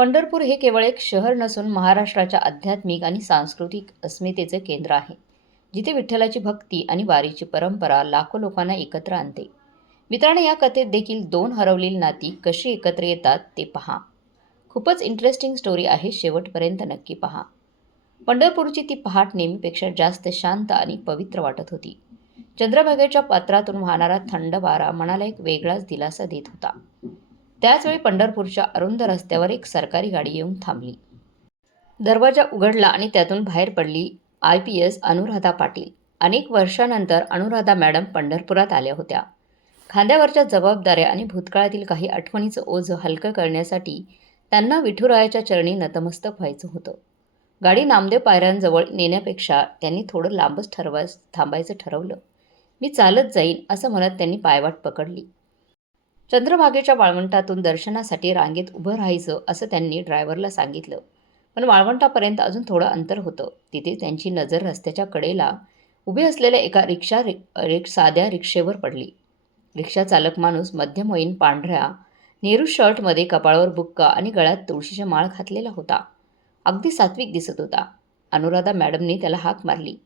पंढरपूर हे केवळ एक शहर नसून महाराष्ट्राच्या आध्यात्मिक आणि सांस्कृतिक अस्मितेचे केंद्र आहे जिथे विठ्ठलाची भक्ती आणि वारीची परंपरा लाखो लोकांना एकत्र आणते. मित्रांनो या कथेत देखील दोन हरवलेली नाती कशी एकत्र येतात ते पहा. खूपच इंटरेस्टिंग स्टोरी आहे शेवटपर्यंत नक्की पहा. पंढरपूरची ती पहाट नेहमीपेक्षा जास्त शांत आणि पवित्र वाटत होती. चंद्रभागेच्या पात्रातून वाहणारा थंड वारा मनाला एक वेगळाच दिलासा देत होता. त्याचवेळी पंढरपूरच्या अरुंद रस्त्यावर एक सरकारी गाडी येऊन थांबली. दरवाजा उघडला आणि त्यातून बाहेर पडली I P S Anuradha Patil. अनेक वर्षानंतर अनुराधा मॅडम पंढरपुरात आल्या होत्या. खांद्यावरच्या जबाबदाऱ्या आणि भूतकाळातील काही आठवणीचं ओझं हलकं करण्यासाठी त्यांना विठुरायाच्या चरणी नतमस्तक व्हायचं होतं. गाडी नामदेव पायऱ्यांजवळ नेण्यापेक्षा त्यांनी थोडं लांबच ठरवाय थांबायचं ठरवलं. मी चालत जाईन असं म्हणत त्यांनी पायवाट पकडली. चंद्रभागेच्या वाळवंटातून दर्शनासाठी रांगेत उभं राहायचं असं त्यांनी ड्रायव्हरला सांगितलं. पण वाळवंटापर्यंत अजून थोडं अंतर होतं. तिथे त्यांची नजर रस्त्याच्या कडेला उभी असलेल्या एका रिक्षा रि रिक साध्या रिक्षेवर पडली. रिक्षा चालक माणूस मध्यमवयीन पांढऱ्या नेहरू शर्टमध्ये कपाळावर बुक्का आणि गळ्यात तुळशीचा माळ घातलेला होता. अगदी सात्विक दिसत होता. अनुराधा मॅडमने त्याला हाक मारली.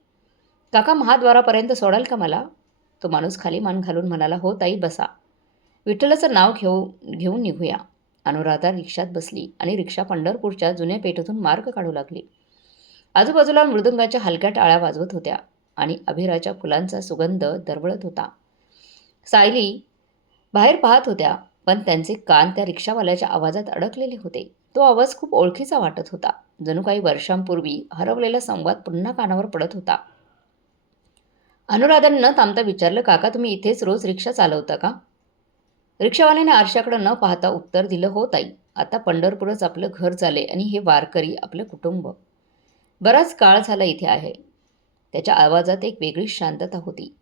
काका महाद्वारापर्यंत सोडाल का मला? तो माणूस खाली मान घालून म्हणाला हो ताई बसा. विठ्ठलाचं नाव घेऊ घेऊन निघूया. अनुराधा रिक्षात बसली आणि रिक्षा पंढरपूरच्या जुन्या पेठेतून मार्ग काढू लागली. आजूबाजूला मृदंगाच्या हलक्या टाळ्या वाजवत होत्या आणि अभिराच्या फुलांचा सुगंध दरवळत होता. सायली बाहेर पाहत होत्या पण त्यांचे कान त्या रिक्षावाल्याच्या आवाजात अडकलेले होते. तो आवाज खूप ओळखीचा वाटत होता. जणू काही वर्षांपूर्वी हरवलेला संवाद पुन्हा कानावर पडत होता. अनुराधानं न थांबता विचारलं काका तुम्ही इथेच रोज रिक्षा चालवता का? रिक्षावाल्याने आरशाकडे न पाहता उत्तर दिलं हो ताई. आता पंढरपूरच आपलं घर झाले आणि हे वारकरी आपलं कुटुंब. बराच काळ झाला इथे आहे. त्याच्या आवाजात एक वेगळी शांतता होती.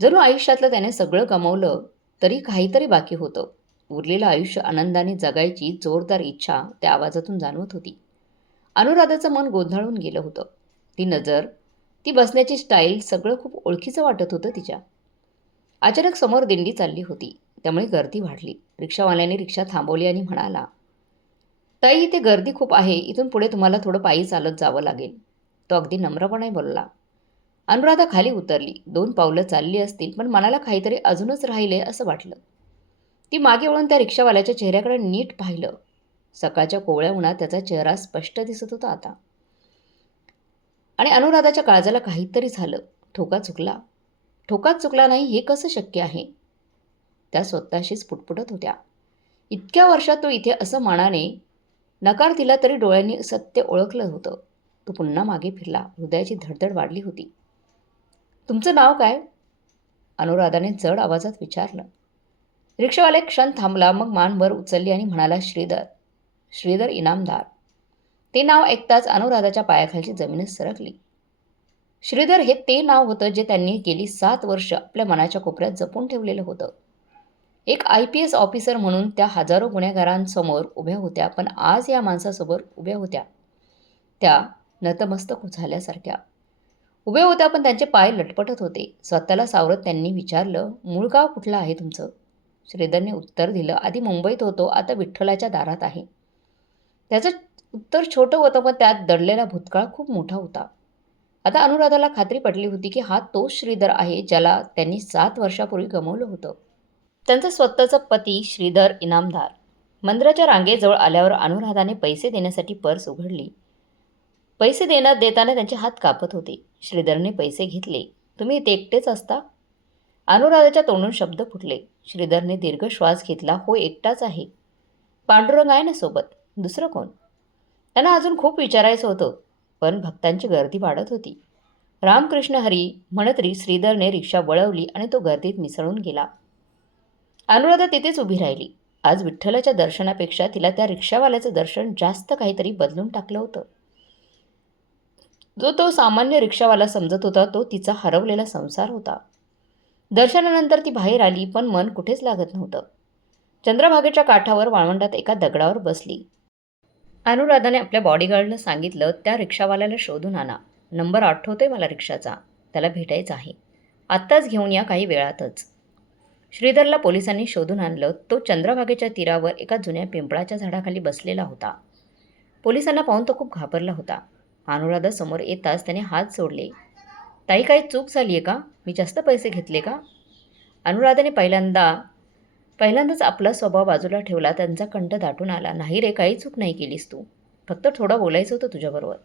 जणू आयुष्यातलं त्याने सगळं गमावलं तरी काहीतरी बाकी होतं. उरलेलं आयुष्य आनंदाने जगायची जोरदार इच्छा त्या आवाजातून जाणवत होती. अनुराधाचं मन गोंधळून गेलं होतं. ती नजर ती बसण्याची स्टाईल सगळं खूप ओळखीचं वाटत होतं तिच्या. अचानक समोर दिंडी चालली होती. त्यामुळे गर्दी वाढली. रिक्षावाल्याने रिक्षा थांबवली आणि म्हणाला ताई इथे गर्दी खूप आहे. इथून पुढे तुम्हाला थोडं पायी चालत जावं लागेल. तो अगदी नम्रपणे बोलला अनुराधा खाली उतरली. दोन पावलं चालली असतील पण मनाला काहीतरी अजूनच राहिले असं वाटलं. ती मागे वळून त्या रिक्षावाल्याच्या चेहऱ्याकडे नीट पाहिलं. सकाळच्या कोवळ्या उन्हात त्याचा चेहरा स्पष्ट दिसत होता आता. आणि अनुराधाच्या काळजाला काहीतरी झालं. ठोका चुकला. ठोकाच चुकला नाही हे कसं शक्य आहे? त्या स्वतःशीच पुटपुटत होत्या. इतक्या वर्षात तो इथे असं मानाने नकार दिला तरी डोळ्यांनी सत्य ओळखलं होतं. तो पुन्हा मागे फिरला. हृदयाची धडधड वाढली होती. तुमचं नाव काय? अनुराधाने जड आवाजात विचारलं. रिक्षावाले क्षण थांबला मग मानभर उचलली आणि म्हणाला श्रीधर श्रीधर इनामदार. ते नाव ऐकताच अनुराधाच्या पायाखालची जमीनच सरकली. श्रीधर हे ते नाव होतं जे त्यांनी गेली सात वर्ष आपल्या मनाच्या कोपऱ्यात जपून ठेवलेलं होतं. एक आय पी एस ऑफिसर म्हणून त्या हजारो गुन्हेगारांसमोर उभ्या होत्या पण आज या माणसासमोर उभ्या होत्या. त्या नतमस्तक झाल्यासारख्या. उभ्या होत्या पण त्यांचे पाय लटपटत होते. स्वतःला सावरत त्यांनी विचारलं मूळ गाव कुठलं आहे तुमचं? श्रीधरने उत्तर दिलं आधी मुंबईत होतो आता विठ्ठलाच्या दारात आहे. त्याचं उत्तर छोटं होतं पण त्यात दडलेला भूतकाळ खूप मोठा होता. आता अनुराधाला खात्री पटली होती की हा तोच श्रीधर आहे ज्याला त्यांनी सात वर्षापूर्वी गमावलं होतं. त्यांचा स्वतःचा पती श्रीधर इनामदार. मंदिराच्या रांगेजवळ आल्यावर अनुराधाने पैसे देण्यासाठी पर्स उघडली. पैसे देण्यात देताना त्यांचे हात कापत होते. श्रीधरने पैसे घेतले. तुम्ही इथे एकटेच असता? अनुराधाच्या तोंडून शब्द फुटले. श्रीधरने दीर्घ श्वास घेतला. हो एकटाच आहे. पांडुरंग आहे ना सोबत? दुसरं कोण? त्यांना अजून खूप विचारायचं होतं पण भक्तांची गर्दी वाढत होती. रामकृष्ण हरी म्हणत श्रीधरने रिक्षा वळवली आणि तो गर्दीत मिसळून गेला. अनुराधा तिथेच उभी राहिली. आज विठ्ठलाच्या दर्शनापेक्षा तिला त्या रिक्षावाल्याचं दर्शन जास्त काहीतरी बदलून टाकलं होतं. जो तो सामान्य रिक्षावाला समजत होता तो तिचा हरवलेला संसार होता. दर्शनानंतर ती बाहेर आली पण मन कुठेच लागत नव्हतं. चंद्रभागेच्या काठावर वाळवंटात एका दगडावर बसली. अनुराधाने आपल्या बॉडीगार्डला सांगितलं त्या रिक्षावाल्याला शोधून आणा. नंबर आठवतोय मला रिक्षाचा. त्याला भेटायचं आहे. आत्ताच घेऊन या काही वेळातच. श्रीधरला पोलिसांनी शोधून आणलं. तो चंद्रभागेच्या तीरावर एका जुन्या पिंपळाच्या झाडाखाली बसलेला होता. पोलिसांना पाहून तो खूप घाबरला होता. अनुराधा समोर येताच त्याने हात सोडले ताई काही चूक झाली आहे का? मी जास्त पैसे घेतले का? अनुराधाने पहिल्यांदा पहिल्यांदाच आपला स्वभाव बाजूला ठेवला. त्यांचा कंठ दाटून आला. नाही रे काही चूक नाही केलीस तू. फक्त थोडं बोलायचं होतं तुझ्याबरोबर.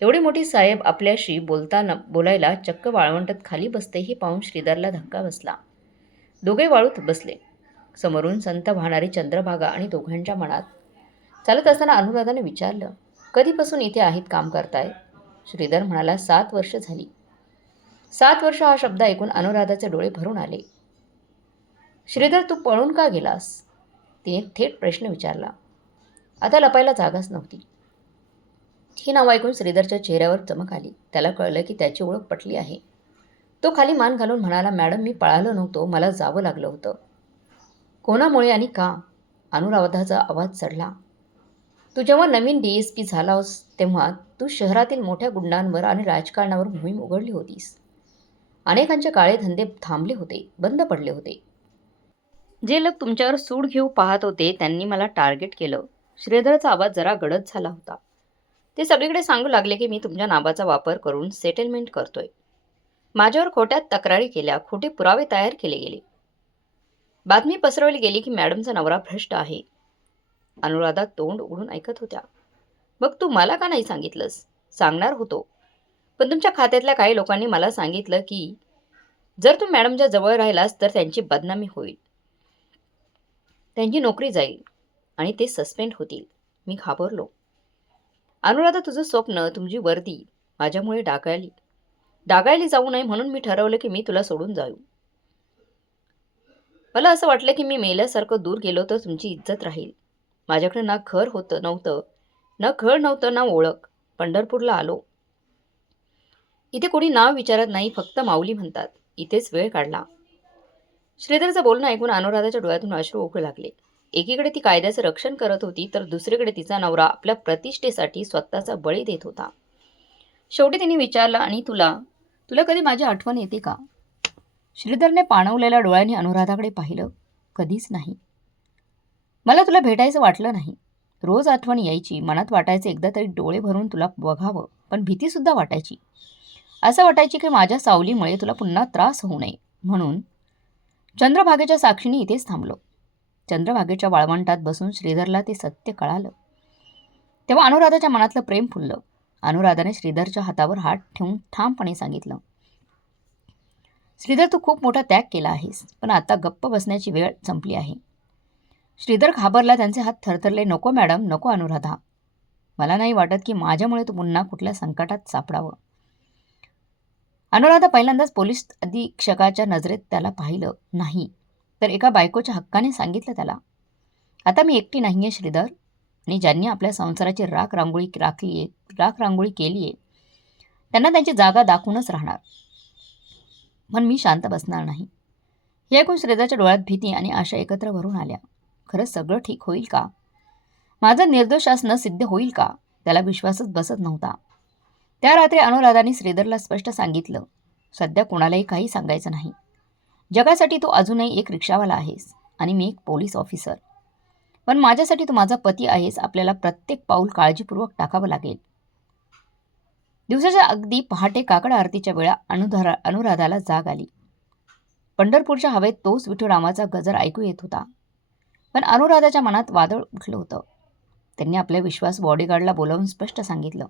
एवढी मोठी साहेब आपल्याशी बोलताना बोलायला चक्क वाळवंटात खाली बसते हे पाहून श्रीधरला धक्का बसला. दोघे वाळूत बसले. समोरून संत वाहणारी चंद्रभागा आणि दोघांच्या मनात चालत असताना अनुराधाने विचारलं कधीपासून इथे आहेत काम करताय? श्रीधर म्हणाला सात वर्ष झाली. सात वर्ष हा शब्द ऐकून अनुराधाचे डोळे भरून आले. श्रीधर तू पळून का गेलास? तिने थेट प्रश्न विचारला. आता लपायला जागाच नव्हती. ही नाव ऐकून श्रीधरच्या चेहऱ्यावर चमक आली. त्याला कळलं की त्याची ओळख पटली आहे. तो खाली मान घालून म्हणाला मॅडम मी पळालो नव्हतो. मला जावं लागलं होतं. कोणामुळे आणि का? अनुराधाचा आवाज चढला. तू जेव्हा नवीन डी एस पी झालास तेव्हा तू शहरातील मोठ्या गुंडांवर आणि राजकारणावर मोहीम उघडली होतीस. अनेकांचे काळे धंदे थांबले होते बंद पडले होते. जे लोक तुमच्यावर सूड घेऊ पाहत होते त्यांनी मला टार्गेट केलं. श्रीधरचा आवाज जरा गडद झाला होता. ते सगळीकडे सांगू लागले की मी तुमच्या नावाचा वापर करून सेटलमेंट करतोय. माझ्यावर खोट्यात तक्रारी केल्या खोटे पुरावे तयार केले गेले. बातमी पसरवली गेली की मॅडमचा नवरा भ्रष्ट आहे. अनुराधा तोंड उघडून ऐकत होत्या. मग तू मला का नाही सांगितलंस? सांगणार होतो. पण तुमच्या खात्यातल्या काही लोकांनी मला सांगितलं की जर तू मॅडमच्या जवळ राहिलास तर त्यांची बदनामी होईल. त्यांची नोकरी जाईल आणि ते सस्पेंड होतील. मी घाबरलो. अनुराधा तुझं स्वप्न तुमची वर्दी माझ्यामुळे डागाळली डागायली जाऊ नये म्हणून मी ठरवलं की मी तुला सोडून जाऊ. मला असं वाटलं की मी मेल्यासारखं दूर गेलो तर तुमची इज्जत राहील. माझ्याकडे ना घर होतं नव्हतं. ना घर नव्हतं ना ओळख. पंढरपूरला आलो. इथे कोणी नाव विचारत नाही फक्त माऊली म्हणतात. इथेच वेळ काढला. श्रीधरचं बोलणं ऐकून अनुराधाच्या डोळ्यातून अश्रू ओघू लागले. एकीकडे ती कायद्याचं रक्षण करत होती तर दुसरीकडे तिचा नवरा आपल्या प्रतिष्ठेसाठी स्वतःचा बळी देत होता. शेवटी तिने विचारलं आणि तुला? तुला कधी माझी आठवण येते का? श्रीधरने पाणवलेल्या डोळ्यांनी अनुराधाकडे पाहिलं. कधीच नाही. मला तुला भेटायचं वाटलं नाही. रोज आठवण यायची. मनात वाटायचं एकदा तरी डोळे भरून तुला बघावं. पण भीतीसुद्धा वाटायची. असं वाटायची की माझ्या सावलीमुळे तुला पुन्हा त्रास होऊ नये. म्हणून चंद्रभागेच्या साक्षीने इथेच थांबलो. चंद्रभागेच्या वाळवंटात बसून श्रीधरला ते सत्य कळालं. तेव्हा अनुराधाच्या मनातलं प्रेम फुललं. अनुराधाने श्रीधरच्या हातावर हात ठेवून ठामपणे सांगितलं श्रीधर तू खूप मोठा त्याग केला आहेस पण आता गप्प बसण्याची वेळ संपली आहे. श्रीधर घाबरला त्यांचे हात थरथरले नको मॅडम नको अनुराधा. मला नाही वाटत की माझ्यामुळे तू पुन्हा कुठल्या संकटात सापडावं. अनुराधा पहिल्यांदाच पोलीस अधीक्षकाच्या नजरेत त्याला पाहिलं नाही तर एका बायकोच्या हक्काने सांगितलं त्याला आता मी एकटी नाही आहे श्रीधर. आणि ज्यांनी आपल्या संसाराची राख रांगोळी राखली आहे राख रांगोळी केली आहे. त्यांना त्यांची जागा दाखवूनच राहणार. पण मी शांत बसणार नाही. हे ऐकून श्रीधरच्या डोळ्यात भीती आणि आशा एकत्र भरून आल्या. खरंच सगळं ठीक होईल का? माझं निर्दोष असणं सिद्ध होईल का? त्याला विश्वासच बसत नव्हता. त्या रात्री अनुराधाने श्रीधरला स्पष्ट सांगितलं सध्या कोणालाही काही सांगायचं नाही. जगासाठी तू अजूनही एक रिक्षावाला आहेस आणि मी एक पोलीस ऑफिसर. पण माझ्यासाठी तू माझा पती आहेस आपल्याला प्रत्येक पाऊल काळजीपूर्वक टाकावं लागेल. दिवसाच्या अगदी पहाटे काकड आरतीच्या वेळा अनुधारा अनुराधाला जाग आली. पंढरपूरच्या हवेत तोच विठुरामाचा गजर ऐकू येत होता. पण अनुराधाच्या मनात वादळ उठलं होतं. त्यांनी आपल्या विश्वास बॉडीगार्डला बोलावून स्पष्ट सांगितलं.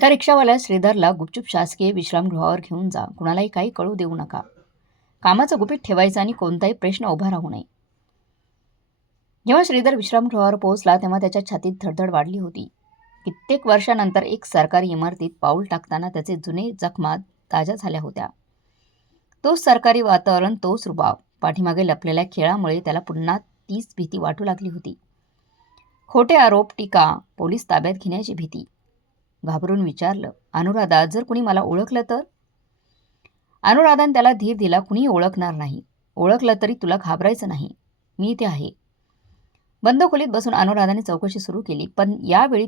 त्या रिक्षावाल्या श्रीधरला गुपचूप शासकीय विश्रामगृहावर घेऊन जा. कुणालाही काही कळू देऊ नका. कामाचं गुपित ठेवायचं आणि कोणताही प्रश्न उभा राहू नये. जेव्हा श्रीधर विश्रामगृहावर पोहोचला तेव्हा त्याच्या छातीत धडधड वाढली होती. कित्येक वर्षानंतर एक सरकारी इमारतीत पाऊल टाकताना त्याचे जुने जखमा ताज्या झाल्या होत्या. तोच सरकारी वातावरण तोच रुबाब. पाठीमागे लपलेल्या खेळामुळे त्याला पुन्हा तीच भीती वाटू लागली होती. खोटे आरोप टीका पोलीस ताब्यात घेण्याची भीती. घाबरून विचारलं अनुराधा जर कुणी मला ओळखलं तर? अनुराधाने त्याला धीर दिला कुणी ओळखणार नाही. ओळखलं तरी तुला घाबरायचं नाही. मी इथे आहे. बंद खोलीत बसून अनुराधाने चौकशी सुरू केली पण यावेळी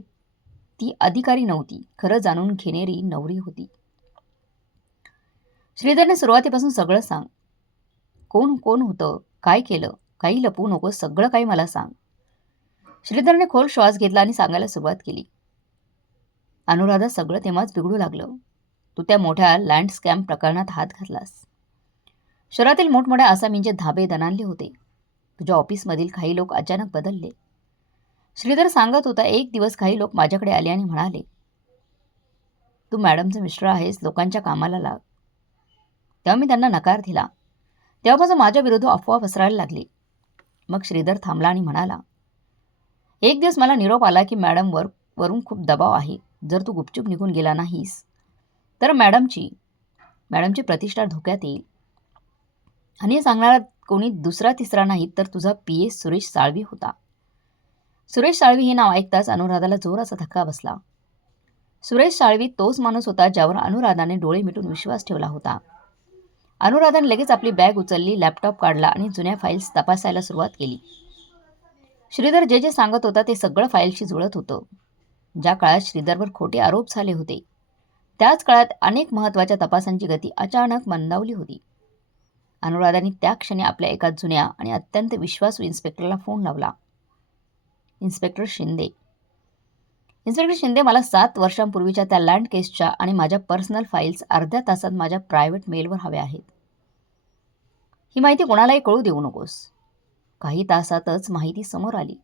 ती अधिकारी नव्हती. खरं जाणून घेणारी नवरी होती. श्रीधरने सुरुवातीपासून सगळं सांग. कोण कोण होतं? काय केलं? काही लपवू नको. सगळं काही मला सांग. श्रीधरने खोल श्वास घेतला आणि सांगायला सुरुवात केली. अनुराधा सगळं तेव्हाच बिघडू लागलं. तू त्या मोठ्या लँड स्कॅम प्रकरणात हात घातलास. शहरातील मोठमोठ्या आसामींचे धाबे दणानले होते. तुझ्या ऑफिसमधील काही लोक अचानक बदलले. श्रीधर सांगत होता एक दिवस काही लोक माझ्याकडे आले आणि म्हणाले तू मॅडमचं मिस्टर आहेस लोकांच्या कामाला लाग. तेव्हा मी त्यांना नकार दिला. तेव्हापासून माझ्या विरुद्ध अफवा पसरायला लागली. मग श्रीधर थांबला आणि म्हणाला एक दिवस मला निरोप आला की मॅडमवर वरून खूप दबाव आहे. जर तू गुपचूप निघून गेला नाहीस तर मॅडमची मॅडमची प्रतिष्ठा धोक्यात येईल. आणि सांगणारा कोणी दुसरा तिसरा नाही तर तुझा पी ए सुरेश साळवी होता. सुरेश साळवी हे नाव ऐकताच अनुराधाला जोराचा धक्का बसला. सुरेश साळवी तोच माणूस होता ज्यावर अनुराधाने डोळे मिटून विश्वास ठेवला होता. अनुराधाने लगेच आपली बॅग उचलली लॅपटॉप काढला आणि जुन्या फाईल्स तपासायला सुरुवात केली. श्रीधर जे जे सांगत होता ते सगळं फाईलशी जुळत होतं. ज्या काळात श्रीधरवर खोटे आरोप झाले होते त्याच काळात अनेक महत्त्वाच्या तपासांची गती अचानक मंदावली होती. अनुराधाने त्या क्षणी आपल्या एका जुन्या आणि अत्यंत विश्वासू इन्स्पेक्टरला फोन लावला. इन्स्पेक्टर शिंदे. इन्स्पेक्टर शिंदे मला सात वर्षांपूर्वीच्या त्या लँड केसच्या आणि माझ्या पर्सनल फाईल्स अर्ध्या तासात माझ्या प्रायव्हेट मेलवर हव्या आहेत. ही माहिती कोणालाही कळू देऊ नकोस. काही तासातच माहिती समोर आली.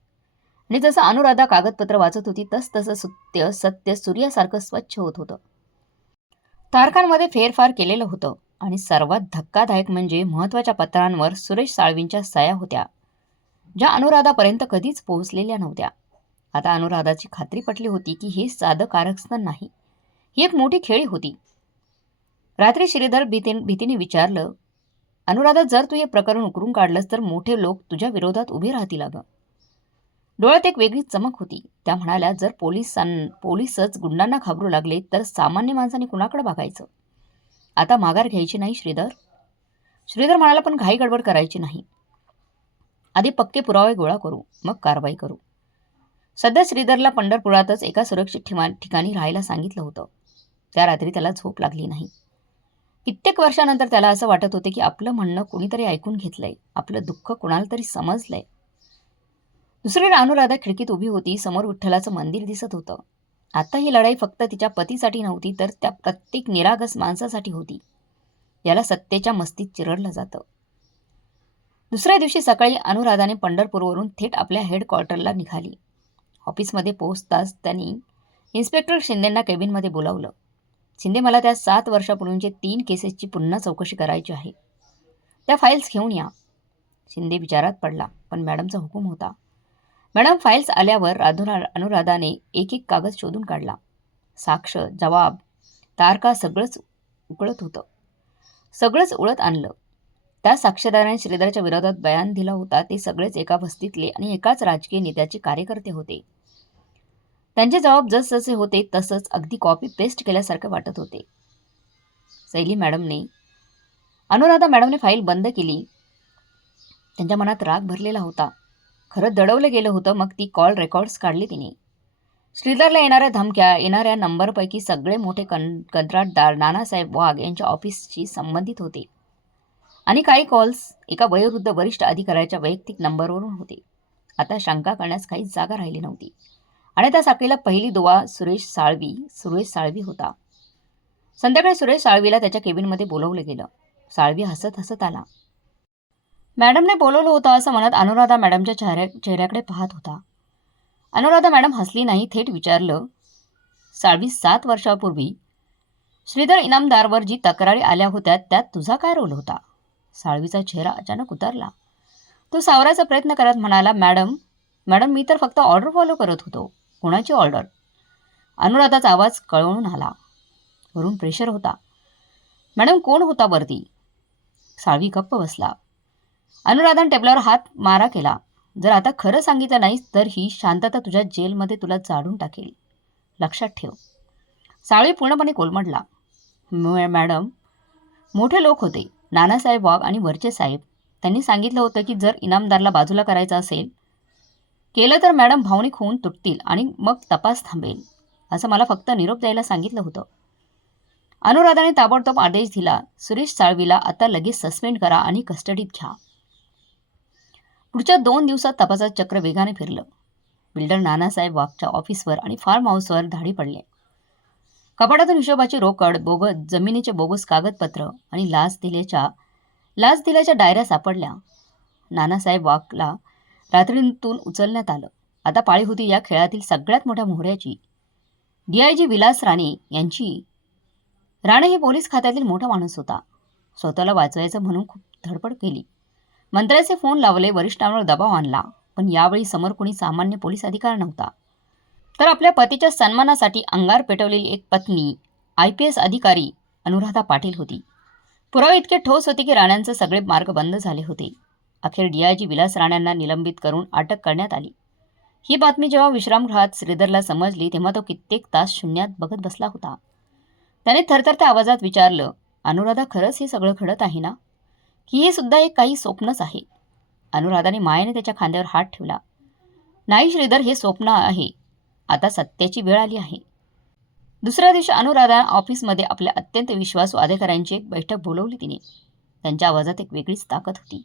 आणि जसं अनुराधा कागदपत्र वाचत होती तस तसं सत्य सत्य सूर्यासारखं स्वच्छ होत होतं. तारखांमध्ये फेरफार केलेलं होतं आणि सर्वात धक्कादायक म्हणजे महत्त्वाच्या पत्रांवर सुरेश साळवींच्या सया होत्या. ज्या अनुराधापर्यंत कधीच पोहोचलेल्या नव्हत्या. आता अनुराधाची खात्री पटली होती की हे साधं कारस्थान नाही. ही एक मोठी खेळी होती. रात्री श्रीधर भीती भीतीने विचारलं अनुराधा जर तू हे प्रकरण उकरून काढलंस तर मोठे लोक तुझ्या विरोधात उभे राहतील अगं. डोळ्यात एक वेगळीच चमक होती. त्या म्हणाल्या जर पोलिसां पोलीसच गुंडांना घाबरू लागले तर सामान्य माणसाने कुणाकडे बघायचं? आता माघार घ्यायची नाही श्रीधर? श्रीधर म्हणाला पण घाई गडबड करायची नाही. आधी पक्के पुरावे गोळा करू मग कारवाई करू. सध्या श्रीधरला पंढरपुरातच एका सुरक्षित ठिमा ठिकाणी राहायला सांगितलं होतं. त्या रात्री त्याला झोप लागली नाही. कित्येक वर्षानंतर त्याला असं वाटत होते की आपलं म्हणणं कुणीतरी ऐकून घेतलंय आपलं दुःख कुणाला तरी समजलंय. दुसरीकडे अनुराधा खिडकीत उभी होती समोर विठ्ठलाचं मंदिर दिसत होतं. आता ही लढाई फक्त तिच्या पतीसाठी नव्हती तर त्या प्रत्येक निरागस माणसासाठी होती. याला सत्तेच्या मस्तीत चिरडलं जातं. दुसऱ्या दिवशी सकाळी अनुराधाने पंढरपूरवरून थेट आपल्या हेडक्वार्टरला निघाली. ऑफिसमध्ये पोहोचताच त्यांनी इन्स्पेक्टर शिंदेंना केबिनमध्ये बोलावलं. शिंदे मला त्या सात वर्षापूर्वीचे तीन केसेसची पुन्हा चौकशी करायची आहे. त्या फाईल्स घेऊन या. शिंदे विचारात पडला पण मॅडमचा हुकूम होता. मॅडम फाईल्स आल्यावर राधुरा अनुराधाने एक एक कागद शोधून काढला. साक्ष जबाब तारका सगळंच उकळत होतं. सगळंच उळत आणलं. त्या साक्षीदाराने श्रीधरच्या विरोधात बयान दिला होता ते सगळेच एका वस्तीतले आणि एकाच राजकीय नेत्याचे कार्यकर्ते होते. त्यांचे जबाब जसजसे होते तसंच अगदी कॉपी पेस्ट केल्यासारखं वाटत होते. सैली मॅडमने अनुराधा मॅडमने फाईल बंद केली. त्यांच्या मनात राग भरलेला होता. खरं दडवलं गेलं होतं मग ती कॉल रेकॉर्ड्स काढली तिने. श्रीधरला येणाऱ्या धमक्या येणाऱ्या नंबरपैकी सगळे मोठे कं कंत्राटदार नानासाहेब वाघ यांच्या ऑफिसशी संबंधित होते. आणि काही कॉल्स एका वयोवृद्ध वरिष्ठ अधिकाऱ्याच्या वैयक्तिक नंबरवरून होते. आता शंका करण्यास काहीच जागा राहिली नव्हती. आणि त्या साखळीला पहिली दुवा सुरेश साळवी सुरेश साळवी होता. संध्याकाळी सुरेश साळवीला त्याच्या केबिनमध्ये बोलवलं गेलं. साळवी हसत हसत आला. मॅडमने बोलवलं होतं असं म्हणत अनुराधा मॅडमच्या चेहऱ्या चेहऱ्याकडे पाहत होता. अनुराधा मॅडम हसली नाही थेट विचारलं. साळवी सात वर्षापूर्वी श्रीधर इनामदारवर जी तक्रारी आल्या होत्या त्यात तुझा काय रोल होता? साळवीचा चेहरा अचानक उतरला. तो सावरायचा प्रयत्न करत म्हणाला मॅडम मॅडम मी तर फक्त ऑर्डर फॉलो करत होतो. कोणाची ऑर्डर? अनुराधाचा आवाज कळवून आला. वरून प्रेशर होता. मॅडम कोण होता वरती साळवी गप्प बसला. अनुराधान टेबलावर हात मारा केला. जर आता खरं सांगितलं नाहीस तर ही शांतता तुझ्या जेलमध्ये तुला जाडून टाकेल. लक्षात ठेव. साळवी पूर्णपणे कोलमडला. "म- मॅडम मोठे लोक होते. नानासाहेब वाघ आणि वरचे साहेब. त्यांनी सांगितलं होतं की जर इनामदारला बाजूला करायचं असेल केलं तर मॅडम भावनिक होऊन तुटतील आणि मग तपास थांबेल असं मला फक्त निरोप द्यायला सांगितलं होतं. अनुराधाने ताबडतोब आदेश दिला सुरेश साळवीला आता लगेच सस्पेंड करा आणि कस्टडीत घ्या. पुढच्या दोन दिवसात तपासात चक्र वेगाने फिरलं. बिल्डर नानासाहेब वाघच्या ऑफिसवर आणि फार्म हाऊसवर धाडी पडले. कपाटातून हिशोबाची रोकड बोगस जमिनीचे बोगस कागदपत्र आणि लाच दिल्याच्या लाच दिल्याच्या डायऱ्या सापडल्या. नानासाहेब वाघला रात्रीतून उचलण्यात आलं. आता पाळी होती या खेळातील सगळ्यात मोठ्या मोहऱ्याची. D I G Vilas Rane यांची राणे हे पोलीस खात्यातील मोठा माणूस होता. स्वतःला वाचवायचं म्हणून खूप धडपड केली. मंत्र्याचे फोन लावले वरिष्ठांवर दबाव आणला. पण यावेळी समोर कोणी सामान्य पोलीस अधिकार नव्हता. तर आपल्या पतीच्या सन्मानासाठी अंगार पेटवलेली एक पत्नी आय पी एस अधिकारी अनुराधा पाटील होती. पुरावे इतके ठोस होते की राण्यांचे सगळे मार्ग बंद झाले होते. अखेर डीआयजी विलास राण्यांना निलंबित करून अटक करण्यात आली. ही बातमी जेव्हा विश्रामगृहात श्रीधरला समजली तेव्हा तो कित्येक तास शून्यात बघत बसला होता. त्याने थरथरत्या आवाजात विचारलं अनुराधा खरंच हे सगळं घडत आहे ना? की हे सुद्धा एक काही स्वप्नच आहे? अनुराधाने मायेने त्याच्या खांद्यावर हात ठेवला. नाही श्रीधर हे स्वप्न आहे. आता सत्याची वेळ आली आहे. दुसऱ्या दिवशी अनुराधा ऑफिसमध्ये आपल्या अत्यंत विश्वासू अधिकाऱ्यांची एक बैठक बोलवली तिने. त्यांच्या आवाजात एक वेगळीच ताकद होती.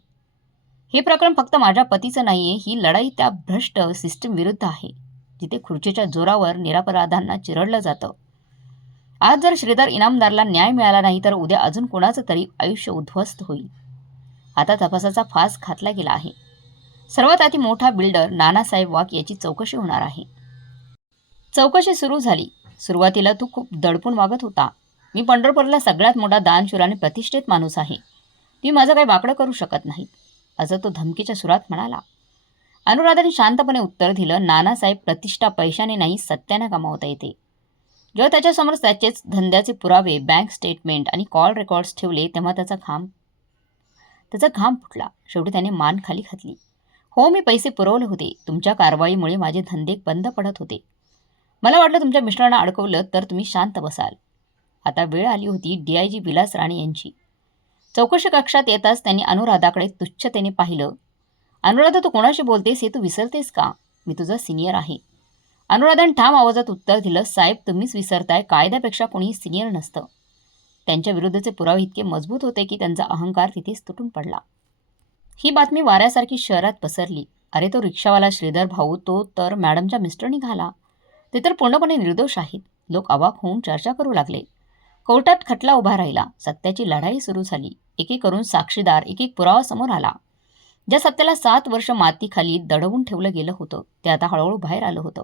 हे प्रकरण फक्त माझ्या पतीचं नाहीये ही लढाई त्या भ्रष्ट सिस्टीम विरुद्ध आहे जिथे खुर्चीच्या जोरावर निरापराधांना चिरडलं जातं. आज जर श्रीधर इनामदारला न्याय मिळाला नाही तर उद्या अजून कोणाचं तरी आयुष्य उद्ध्वस्त होईल. आता तपासाचा फास घातला गेला आहे. सर्वात आधी मोठा बिल्डर नानासाहेब वाघ याची चौकशी होणार आहे. चौकशी सुरू झाली. सुरुवातीला तू खूप दडपून वागत होता. मी पंढरपूरला सगळ्यात मोठा दानशूर आणि प्रतिष्ठित माणूस आहे. मी माझं काही वाकडं करू शकत नाही असं तो धमकीच्या सुरात म्हणाला. अनुराधाने शांतपणे उत्तर दिलं नानासाहेब प्रतिष्ठा पैशाने नाही सत्याने कमावता येते. जेव्हा त्याच्यासमोर त्याचेच धंद्याचे पुरावे बँक स्टेटमेंट आणि कॉल रेकॉर्ड्स ठेवले तेव्हा त्याचा घाम त्याचा घाम फुटला. शेवटी त्याने मान खाली घातली. हो मी पैसे पुरवले होते. तुमच्या कारवाईमुळे माझे धंदे बंद पडत होते. मला वाटलं तुमच्या मिस्टरांना अडकवलं तर तुम्ही शांत बसाल. आता वेळ आली होती D I G Vilas Rane यांची. चौकशी कक्षात येताच त्यांनी अनुराधाकडे तुच्छतेने पाहिलं. अनुराधा तू कोणाशी बोलतेस? हे तू विसरतेस का? मी तुझा सिनियर आहे. अनुराधान ठाम आवाजात उत्तर दिलं साहेब तुम्हीच विसरताय. कायद्यापेक्षा कोणी सिनियर नसतं. त्यांच्या विरुद्धचे पुरावे इतके मजबूत होते की त्यांचा अहंकार तिथेच तुटून पडला. ही बातमी वाऱ्यासारखी शहरात पसरली. अरे तो रिक्षावाला श्रीधर भाऊ तो तर मॅडमच्या मिस्टर निघाला ते तर पूर्णपणे निर्दोष आहेत. लोक अवाक होऊन चर्चा करू लागले. कोर्टात खटला उभा राहिला. सत्याची लढाई सुरू झाली. एक एक करून साक्षीदार एक एक पुरावा समोर आला. ज्या सत्याला सात वर्ष मातीखाली दडवून ठेवलं गेलं होतं ते आता हळूहळू बाहेर आलं होतं.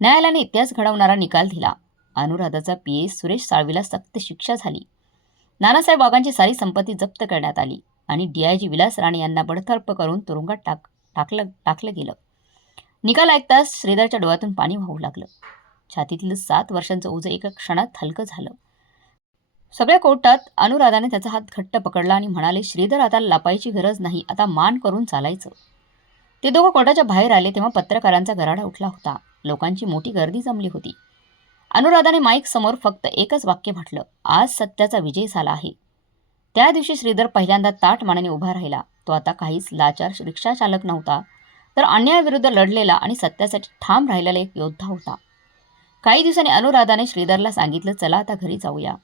न्यायालयाने इतिहास घडवणारा निकाल दिला. अनुराधाचा पी एस सुरेश साळवीला सक्त शिक्षा झाली. नानासाहेब वाघांची सारी संपत्ती जप्त करण्यात आली आणि D I G Vilas Rane यांना बडतर्फ करून तुरुंगात टाक टाकलं टाकलं गेलं. निकाल ऐकताच श्रीधरच्या डोळ्यातून पाणी वाहू लागलं. छातीतील सात वर्षांचं ओझं एका क्षणात हलकं झालं. सगळ्या कोर्टात अनुराधाने त्याचा हात घट्ट पकडला आणि म्हणाले श्रीधर आता लपायची गरज नाही. आता मान करून चालायचं. ते दोघं कोर्टाच्या बाहेर आले तेव्हा पत्रकारांचा गराडा उठला होता. लोकांची मोठी गर्दी जमली होती. अनुराधाने माईक समोर फक्त एकच वाक्य म्हटलं आज सत्याचा विजय झाला आहे. त्या दिवशी श्रीधर पहिल्यांदा ताट मानाने उभा राहिला. तो आता काहीच लाचार रिक्षा चालक नव्हता. तर अन्यायाविरुद्ध लढलेला आणि सत्यासाठी ठाम राहिलेला एक योद्धा होता. काही दिवसांनी अनुराधाने श्रीधरला सांगितलं चला आता घरी जाऊया.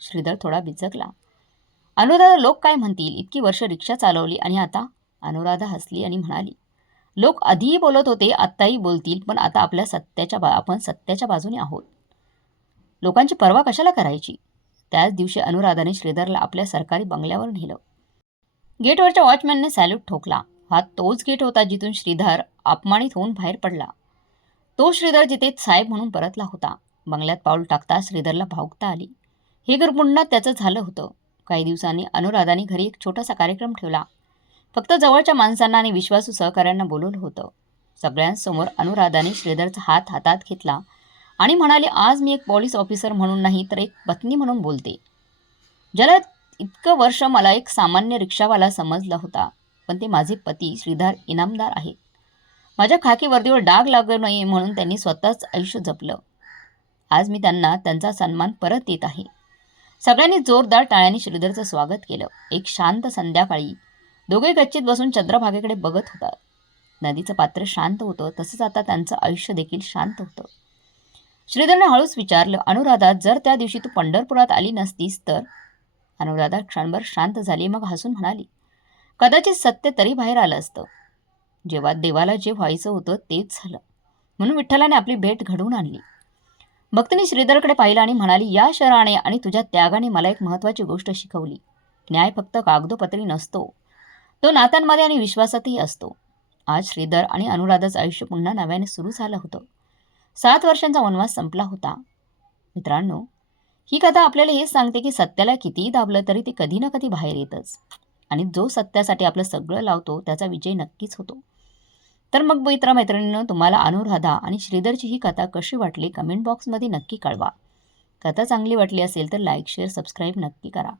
श्रीधर थोडा बिचकला अनुराधा लोक काय म्हणतील? इतकी वर्ष रिक्षा चालवली आणि आता? अनुराधा हसली आणि म्हणाली लोक आधीही बोलत होते आत्ताही बोलतील पण आता आपल्या सत्याच्या बा आपण सत्याच्या बाजूने आहोत. लोकांची पर्वा कशाला करायची? त्याच दिवशी अनुराधाने श्रीधरला आपल्या सरकारी बंगल्यावर नेलं. गेटवरच्या वॉचमॅनने सॅल्यूट ठोकला. हा तोच गेट होता जिथून श्रीधर अपमानित होऊन बाहेर पडला. तो श्रीधर जिथे साहेब म्हणून परतला होता. बंगल्यात पाऊल टाकता श्रीधरला भावुकता आली. हे घर पुन्हा त्याचं झालं होतं. काही दिवसांनी अनुराधाने घरी एक छोटासा कार्यक्रम ठेवला. फक्त जवळच्या माणसांना आणि विश्वासू सहकाऱ्यांना बोलवलं होतं. सगळ्यांसमोर अनुराधाने श्रीधरचा हात हातात घेतला आणि म्हणाले आज मी एक पोलीस ऑफिसर म्हणून नाही तर एक पत्नी म्हणून बोलते. ज्याला इतकं वर्ष मला एक सामान्य रिक्षावाला समजला होता. पण ते माझे पती श्रीधर इनामदार आहेत. माझ्या खाकी वर्दीवर डाग लागू नये म्हणून त्यांनी स्वतःच आयुष्य जपलं. आज मी त्यांना त्यांचा सन्मान परत देत आहे. सगळ्यांनी जोरदार टाळ्यांनी श्रीधरचं स्वागत केलं. एक शांत संध्याकाळी दोघे गच्चीत बसून चंद्रभागेकडे बघत होतात नदीचं पात्र शांत होतं. तसंच आता त्यांचं आयुष्य देखील शांत होतं. श्रीधरने हळूच विचारलं अनुराधा जर त्या दिवशी तू पंढरपुरात आली नसतीस तर? अनुराधा क्षणभर शांत झाली मग हसून म्हणाली कदाचित सत्य तरी बाहेर आलं असतं. जेव्हा देवाला जे व्हायचं होतं तेच झालं. म्हणून विठ्ठलाने आपली भेट घडवून आणली. भक्तीने श्रीधरकडे पाहिलं आणि म्हणाली या शहराने आणि तुझ्या त्यागाने मला एक महत्त्वाची गोष्ट शिकवली. न्याय फक्त कागदोपत्री नसतो. तो नात्यांमध्ये आणि विश्वासातही असतो. आज श्रीधर आणि अनुराधाचं आयुष्य पुन्हा नव्याने सुरू झालं होतं. सात वर्षांचा वनवास संपला होता. मित्रांनो ही कथा आपल्याला हेच सांगते की सत्याला कितीही दाबलं तरी ते कधी ना कधी बाहेर येतच. आणि जो सत्यासाठी आपलं सगळं लावतो त्याचा विजय नक्कीच होतो. तर मग मित्रमैत्रिणींनो तुम्हाला अनुराधा आणि श्रीधरची ही कथा कशी वाटली? कमेंट बॉक्समध्ये नक्की कळवा. कथा चांगली वाटली असेल तर लाईक शेअर सबस्क्राईब नक्की करा.